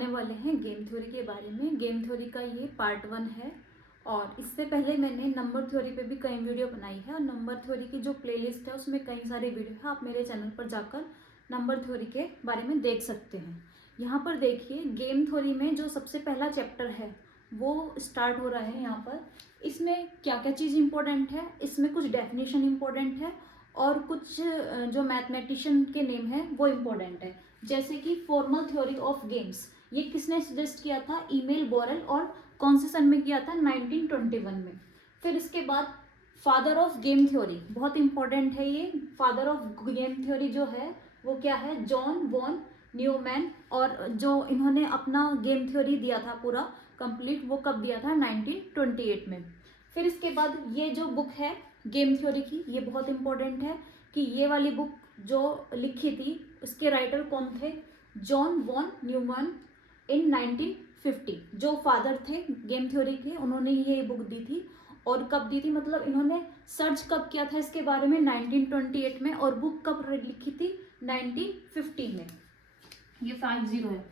बताने वाले हैं गेम थ्योरी के बारे में। गेम थ्योरी का ये पार्ट 1 है और इससे पहले मैंने नंबर थ्योरी पे भी कई वीडियो बनाई है और नंबर थ्योरी की जो प्लेलिस्ट है उसमें कई सारे वीडियो है, आप मेरे चैनल पर जाकर नंबर थ्योरी के बारे में देख सकते हैं। यहाँ पर देखिए गेम थ्योरी में जो सबसे पहला चैप्टर है वो स्टार्ट हो रहा है। यहाँ पर इसमें क्या क्या चीज़ इंपॉर्टेंट है, इसमें कुछ डेफिनेशन इंपॉर्टेंट है और कुछ जो मैथमेटिशियन के नेम है वो इम्पोर्टेंट है। जैसे कि फॉर्मल थ्योरी ऑफ गेम्स, ये किसने सजेस्ट किया था? ईमेल बोरेल, और कौन से सन में किया था? 1921 में। फिर इसके बाद फादर ऑफ गेम थ्योरी, बहुत इंपॉर्टेंट है ये। फादर ऑफ गेम थ्योरी जो है वो क्या है? जॉन वॉन न्यूमैन, और जो इन्होंने अपना गेम थ्योरी दिया था पूरा कंप्लीट, वो कब दिया था? 1928 में। फिर इसके बाद ये जो बुक है गेम थ्योरी की, ये बहुत इंपॉर्टेंट है कि ये वाली बुक जो लिखी थी उसके राइटर कौन थे? जॉन वॉन न्यूमैन इन 1950, जो फादर थे गेम थ्योरी के, उन्होंने ये बुक दी थी। और कब दी थी, मतलब इन्होंने सर्च कब किया था इसके बारे में? 1928 में। और बुक कब लिखी थी? 1950 में। ये 50 है,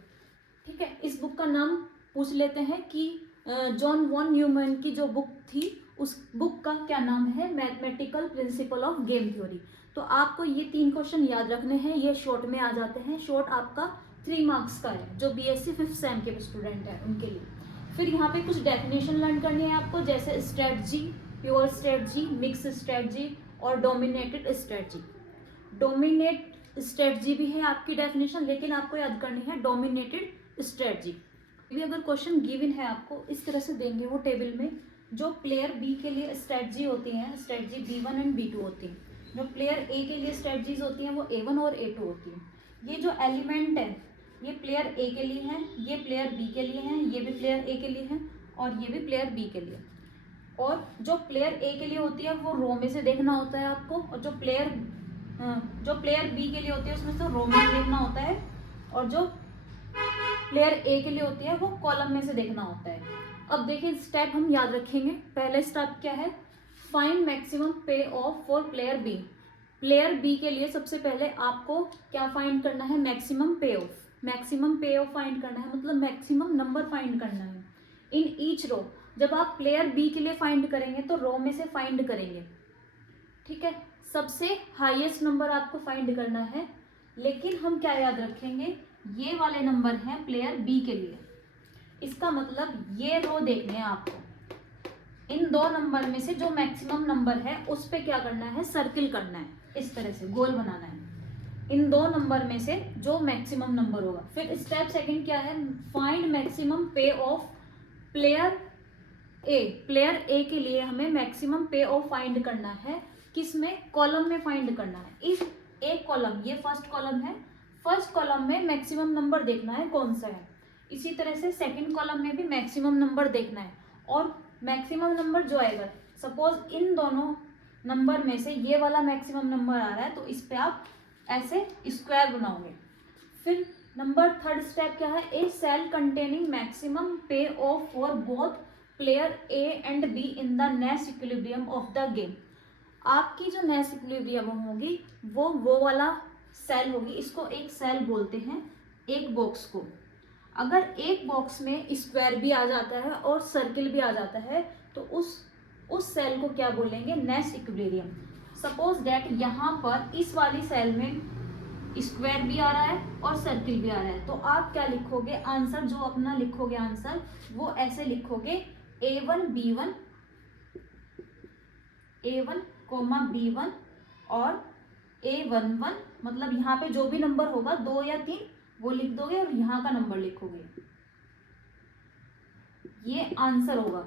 ठीक है। इस बुक का नाम पूछ लेते हैं कि जॉन वॉन न्यूमैन की जो बुक थी उस बुक का क्या नाम है? Mathematical principle of game theory. तो आपको ये 3 क्वेश्चन याद रखने हैं, ये शॉर्ट में आ जाते हैं। शॉर्ट आपका 3 मार्क्स का है, जो बीएससी 5th सेम के स्टूडेंट हैं उनके लिए। फिर यहाँ पे कुछ डेफिनेशन लर्न करनी है आपको, जैसे strategy, pure strategy, mix strategy और डोमिनेटेड स्ट्रेटजी। डोमिनेट स्ट्रेटजी भी है आपकी डेफिनेशन, लेकिन आपको याद करनी है डोमिनेटेड स्ट्रेटजी। भी अगर क्वेश्चन गिवन है आपको इस तरह से देंगे वो टेबल में, जो प्लेयर बी के लिए स्ट्रेटजी होती हैं, स्ट्रेटजी B1 एंड B2 होती हैं। जो प्लेयर ए के लिए स्ट्रेटजीज होती हैं वो A1 और A2 होती हैं। ये जो एलिमेंट है ये प्लेयर ए के लिए है, ये प्लेयर बी के लिए है, ये भी प्लेयर ए के लिए है और ये भी प्लेयर बी के लिए। और जो प्लेयर ए के लिए होती है वो रो में से देखना होता है आपको, और जो प्लेयर बी के लिए होती है उसमें से रो में देखना होता है, और जो प्लेयर ए के लिए होती है वो कॉलम में से देखना होता है। अब देखिए स्टेप हम याद रखेंगे। पहले स्टेप क्या है? फाइंड मैक्सिमम पे of for player B. Player B के लिए सबसे पहले आपको क्या फाइंड करना है? मैक्सिमम पे ऑफ। मैक्सिमम पे ऑफ फाइंड करना है, मतलब मैक्सिमम नंबर फाइंड करना है इन ईच रो। जब आप प्लेयर बी के लिए फाइंड करेंगे तो रो में से फाइंड करेंगे, ठीक है। सबसे हाईएस्ट नंबर आपको फाइंड करना है, लेकिन हम क्या याद रखेंगे? ये वाले नंबर हैं प्लेयर बी के लिए। इसका मतलब ये रो देखने हैं आपको। इन 2 नंबर में से जो मैक्सिमम नंबर है उस पे क्या करना है? सर्किल करना है, इस तरह से गोल बनाना है। इन 2 नंबर में से जो मैक्सिमम नंबर होगा। फिर स्टेप सेकंड क्या है? फाइंड मैक्सिमम पे ऑफ प्लेयर ए। प्लेयर ए के लिए हमें मैक्सिमम पे ऑफ फाइंड करना है। किस में? कॉलम में फाइंड करना है। इस एक कॉलम, ये फर्स्ट कॉलम है, फर्स्ट कॉलम में मैक्सिमम नंबर देखना है कौन सा है। इसी तरह से सेकंड कॉलम में भी मैक्सिमम नंबर देखना है, और मैक्सिमम नंबर जो आएगा, सपोज इन दोनों नंबर में से ये वाला मैक्सिमम नंबर आ रहा है तो इस पे आप ऐसे स्क्वायर बनाओगे। फिर नंबर 3rd स्टेप क्या है? ए सेल कंटेनिंग मैक्सिमम पे of for both player A and be in the nest equilibrium of the game. आपकी जो नेस्ट इक्विलिब्रियम होगी वो वाला सेल होगी, इसको एक सेल बोलते हैं, एक बॉक्स को। अगर एक बॉक्स में स्क्वायर भी आ जाता है और सर्किल भी आ जाता है तो उस सेल को क्या बोलेंगे? Nest equilibrium. सपोज दैट यहाँ पर इस वाली सेल में स्क्वायर भी आ रहा है और सर्किल भी आ रहा है, तो आप क्या लिखोगे? आंसर जो अपना लिखोगे आंसर वो ऐसे लिखोगे A1 B1 A1, B1 और A11, मतलब यहाँ पे जो भी नंबर होगा 2 या 3 वो लिख दोगे और यहाँ का नंबर लिखोगे, ये आंसर होगा।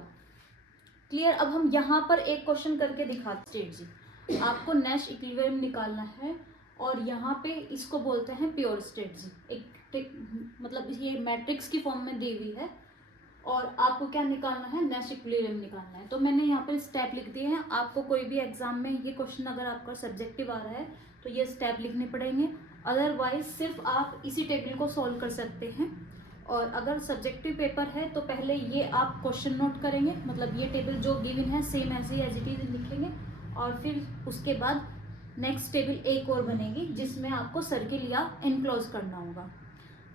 क्लियर? अब हम यहाँ पर एक क्वेश्चन करके दिखाते हैं जी। आपको नेस्ट इक्विलिब्रियम निकालना है और यहाँ पे इसको बोलते हैं प्योर स्टेट जी। मतलब ये मैट्रिक्स की फॉर्म में दी हुई है और आपको क्या निकालना है? नेस्ट इक्विलिब्रियम निकालना है। तो मैंने यहाँ पर स्टेप लिख दिए हैं। आपको कोई भी एग्जाम में ये क्वेश्चन अगर आपका सब्जेक्टिव आ रहा है तो ये स्टेप लिखने पड़ेंगे, अदरवाइज सिर्फ आप इसी टेबल को सॉल्व कर सकते हैं। और अगर सब्जेक्टिव पेपर है तो पहले ये आप क्वेश्चन नोट करेंगे, मतलब ये टेबल जो गिवन है सेम ऐसे ही एज इट इज लिखेंगे, और फिर उसके बाद नेक्स्ट टेबल एक और बनेगी जिसमें आपको सर्किल या एनक्लोज करना होगा।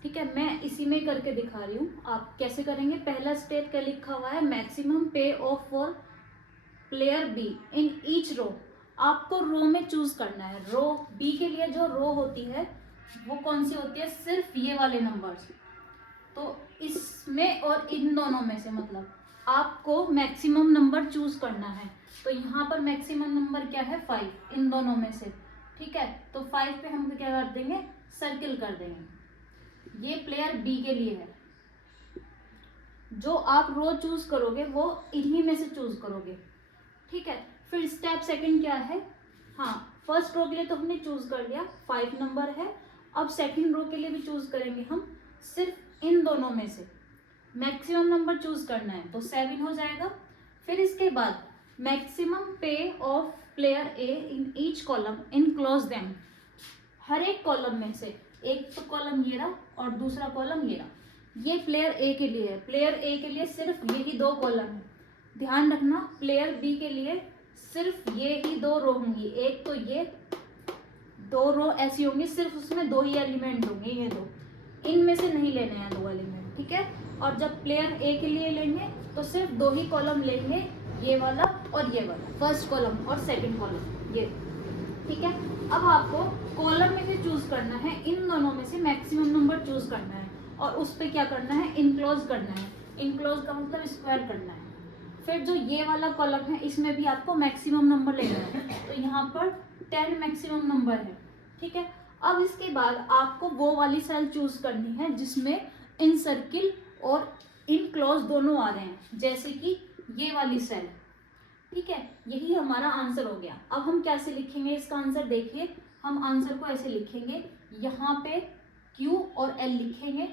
ठीक है, मैं इसी में करके दिखा रही हूँ। आप कैसे करेंगे, पहला स्टेप क्या लिखा हुआ है, मैक्सिमम पे of for player B in each row. आपको रो में चूज करना है। रो बी के लिए जो रो होती है वो कौन सी होती है, सिर्फ ये वाले नंबर्स। तो इसमें और इन दोनों में से मतलब आपको मैक्सिमम नंबर चूज करना है। तो यहाँ पर मैक्सिमम नंबर क्या है, 5, इन दोनों में से। ठीक है, तो 5 पे हम क्या कर देंगे, सर्किल कर देंगे। ये प्लेयर बी के लिए है। जो आप रो चूज करोगे वो इन्हीं में से चूज करोगे। ठीक है, फिर स्टेप सेकंड क्या है, हाँ फर्स्ट रो के लिए तो हमने चूज कर लिया, 5 नंबर है। अब सेकंड रो के लिए भी चूज करेंगे हम, सिर्फ इन दोनों में से मैक्सिमम नंबर चूज करना है, तो 7 हो जाएगा। फिर इसके बाद मैक्सिमम पे off player A in each column enclose them. हर एक कॉलम में से, एक तो कॉलम ये रहा और दूसरा कॉलम ये रहा, ये प्लेयर ए के लिए है। प्लेयर ए के लिए सिर्फ यही 2 कॉलम है। ध्यान रखना, प्लेयर बी के लिए सिर्फ ये ही 2 रो होंगी। एक तो ये 2 रो ऐसी होंगी, सिर्फ उसमें 2 ही एलिमेंट होंगे, ये 2, इनमें से नहीं लेने हैं 2 एलिमेंट। ठीक है, और जब प्लेयर ए के लिए लेंगे तो सिर्फ 2 ही कॉलम लेंगे, ये वाला और ये वाला, फर्स्ट कॉलम और सेकंड कॉलम ये। ठीक है, अब आपको कॉलम में से चूज करना है, इन दोनों में से मैक्सिमम नंबर चूज करना है और उस पर क्या करना है, इनक्लोज करना है। इनक्लोज का मतलब स्क्वायर करना है। फिर जो ये वाला कॉलम है इसमें भी आपको मैक्सिमम नंबर लेना है, तो यहाँ पर 10 मैक्सिमम नंबर है। ठीक है, अब इसके बाद आपको वो वाली सेल चूज करनी है जिसमें इन सर्किल और इन क्लोज दोनों आ रहे हैं, जैसे कि ये वाली सेल। ठीक है, यही हमारा आंसर हो गया। अब हम कैसे लिखेंगे इसका आंसर, देखिए हम आंसर को ऐसे लिखेंगे, यहाँ पे Q और L लिखेंगे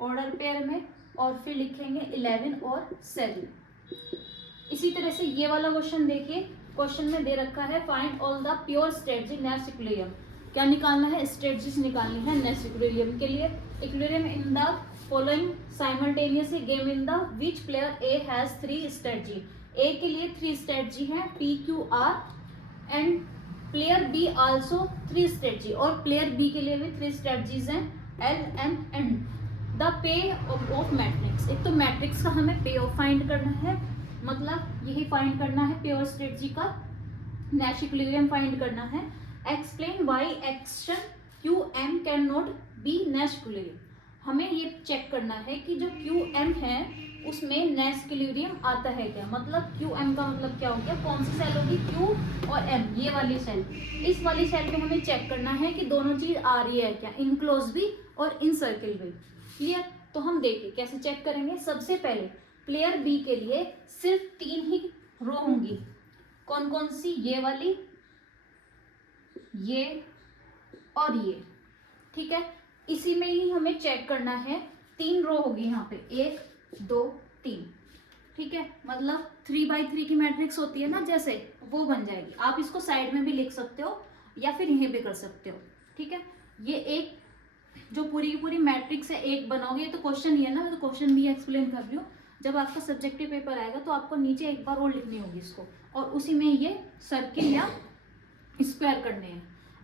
ऑर्डर पेयर में, और फिर लिखेंगे 11 और 7। इसी तरह से ये वाला क्वेश्चन देखिए, क्वेश्चन में दे रखा है find all the pure strategy next equilibrium. क्या निकालना है, स्ट्रेटजीज निकालनी है नेक्स्ट इक्विलिब्रियम के लिए। Equilibrium in the following simultaneously game in the which player A has 3 strategy. A के लिए 3 स्ट्रेटजी हैं, PQR, and player B also 3 strategy, और प्लेयर बी के लिए भी 3 स्ट्रेटजीज हैं, LMN। The pay off matrix, एक तो मैट्रिक्स का हमें पे ऑफ फाइंड करना है, मतलब यही फाइंड करना है प्योर स्ट्रेटजी का, नैश इक्विलिब्रियम फाइंड करना है। Explain why action QM can not B Nash equilibrium. हमें ये चेक करना है कि जो QM है उसमें नैश इक्विलिब्रियम आता है क्या, मतलब QM का मतलब क्या हो गया, कौन सी सेल होगी, Q और M, ये वाली सेल। इस वाली सेल में हमें चेक करना है कि दोनों चीज आ रही है क्या, इनक्लोज भी और इन सर्किल भी। क्लियर, तो हम देखिए कैसे चेक करेंगे। सबसे पहले प्लेयर बी के लिए सिर्फ 3 ही रो होंगी, कौन कौन सी, ये वाली, ये और ये। ठीक है, इसी में ही हमें चेक करना है, 3 रो होगी यहाँ पे, 1 2 3। ठीक है, मतलब 3x3 की मैट्रिक्स होती है ना, जैसे वो बन जाएगी। आप इसको साइड में भी लिख सकते हो या फिर यहीं पे कर सकते हो। ठीक है, ये एक जो पूरी की पूरी मैट्रिक्स है, एक बनाओगे, तो क्वेश्चन ही है ना, तो क्वेश्चन भी एक्सप्लेन कर रही हूँ। जब आपका सब्जेक्टिव पेपर आएगा तो आपको नीचे एक बार और लिखनी होगी इसको, और उसी में ये सर्किल या स्क्वायर करने हैं।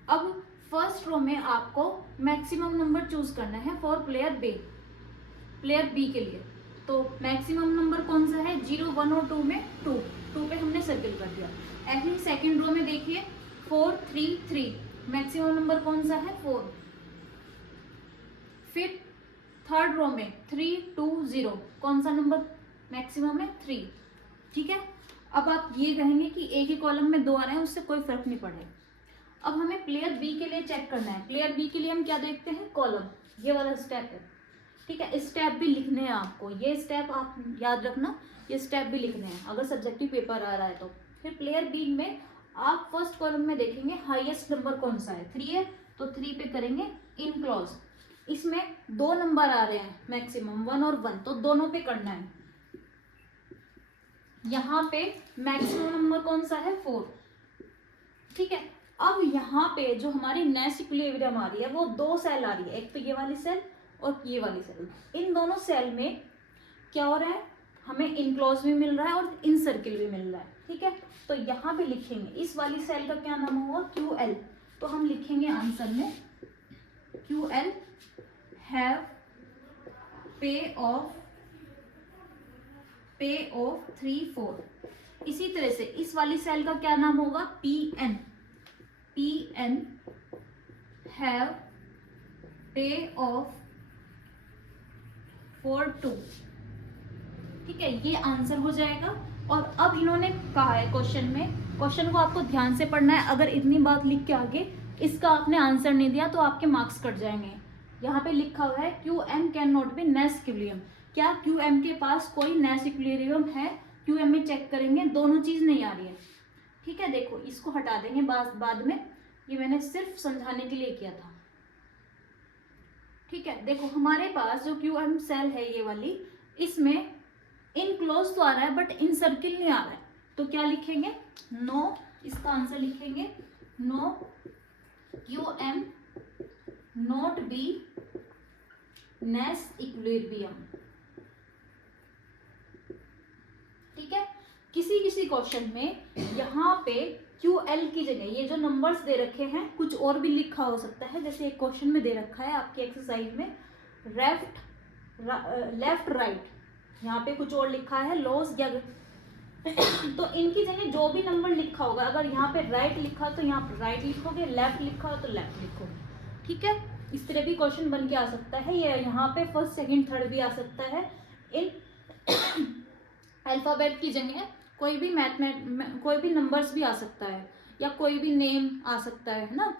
अब फर्स्ट रो में आपको मैक्सिमम नंबर चूज करना है फॉर प्लेयर बी के लिए। तो मैक्सिमम नंबर कौन सा है, 0 1 और 2 में 2 पे हमने सर्किल कर दिया। ऐसे ही सेकेंड रो में देखिए 4 3 3, मैक्सिमम नंबर कौन सा है, 4। फिर थर्ड रो में 3 2 0, कौन सा नंबर मैक्सिमम है, 3। ठीक है, अब आप ये कहेंगे कि एक ही कॉलम में 2 आ रहे हैं, उससे कोई फर्क नहीं पड़ेगा। अब हमें प्लेयर बी के लिए चेक करना है। प्लेयर बी के लिए हम क्या देखते हैं, कॉलम, ये वाला स्टेप है। ठीक है, स्टेप भी लिखने हैं आपको, ये स्टेप आप याद रखना, ये स्टेप भी लिखने हैं अगर सब्जेक्टिव पेपर आ रहा है तो। फिर प्लेयर बी में आप फर्स्ट कॉलम में देखेंगे हाईएस्ट नंबर कौन सा है, 3 है, तो 3 पे करेंगे इनक्लोज। इसमें 2 नंबर आ रहे हैं मैक्सिमम, 1 और 1, तो दोनों पे करना है। यहाँ पे मैक्सिमम नंबर कौन सा है, 4। ठीक है, अब यहाँ पे जो हमारी नैश इक्विलिब्रियम आ रही है वो 2 सेल आ रही है, एक तो ये वाली सेल और ये वाली सेल। इन दोनों सेल में क्या हो रहा है, हमें इनक्लोज भी मिल रहा है और इन सर्किल भी मिल रहा है। ठीक है, तो यहाँ पे लिखेंगे इस वाली सेल का क्या नाम होगा, QL। तो हम लिखेंगे आंसर में QL हैव पे ऑफ 3 4। इसी तरह से इस वाली सेल का क्या नाम होगा, पी एन हैव पे ऑफ 4 2। ठीक है, ये आंसर हो जाएगा। और अब इन्होंने कहा है क्वेश्चन को आपको ध्यान से पढ़ना है। अगर इतनी बात लिख के आगे इसका आपने आंसर नहीं दिया तो आपके मार्क्स कट जाएंगे। यहाँ पे लिखा हुआ है Q M can not be Nash equilibrium. क्या क्यू एम के पास कोई नेस इक्विलिब्रियम है? क्यू एम में चेक करेंगे, दोनों चीज नहीं आ रही है। ठीक है, देखो इसको हटा देंगे बाद में, ये मैंने सिर्फ समझाने के लिए किया था। ठीक है, देखो हमारे पास जो क्यू एम सेल है ये वाली, इसमें इनक्लोज तो आ रहा है बट इन सर्किल नहीं आ रहा है, तो क्या लिखेंगे, नो। इसका आंसर लिखेंगे no Q M not be Nash equilibrium. ठीक है, किसी किसी क्वेश्चन में यहाँ पे क्यू एल की जगह ये जो नंबर्स दे रखे हैं कुछ और भी लिखा हो सकता है। जैसे एक क्वेश्चन में दे रखा है आपकी एक्सरसाइज में लेफ्ट राइट, यहाँ पे कुछ और लिखा है लॉस या तो इनकी जगह जो भी नंबर लिखा होगा, अगर यहाँ पे राइट लिखा तो यहाँ पे राइट लिखोगे, लेफ्ट लिखा हो तो लेफ्ट लिखोगे। ठीक है, इस तरह भी क्वेश्चन बन के आ सकता है। ये यहाँ पे फर्स्ट सेकंड थर्ड भी आ सकता है। इन अल्फाबेट की जगह कोई भी नंबर्स भी आ सकता है, या कोई भी नेम आ सकता है ना।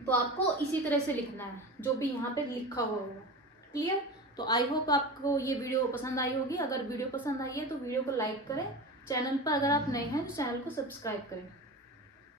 तो आपको इसी तरह से लिखना है जो भी यहाँ पे लिखा हुआ होगा। क्लियर? तो आई होप आपको ये वीडियो पसंद आई होगी। अगर वीडियो पसंद आई है तो वीडियो को लाइक करें, चैनल पर अगर आप नए हैं तो चैनल को सब्सक्राइब करें।